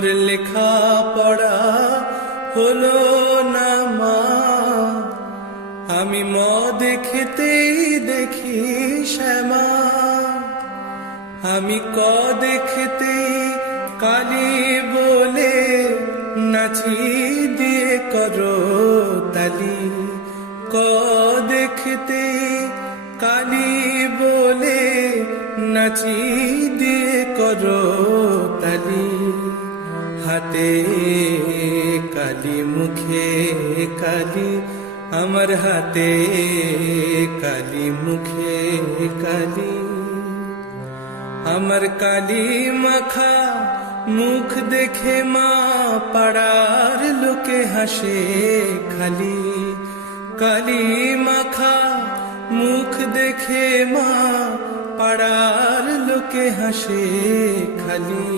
মোর লেখা পড়া হলো না মা, আমি মদ খেতেই দেখি শ্যামা। আমি ক দেখতেই কালি বলে নাচি দিয়ে করো তালি। ক দেখতেই কালি বলে নাচি দিয়ে করো তালি। হাতে কালি মুখে কালি, আমার হাতে কালি মুখে কালি। আমার কালি মাখা মুখ দেখে মা পাড়ার লোকে হাসে খালি। কালি মাখা মুখ দেখে মা পাড়ার লোকে হাসে খালি।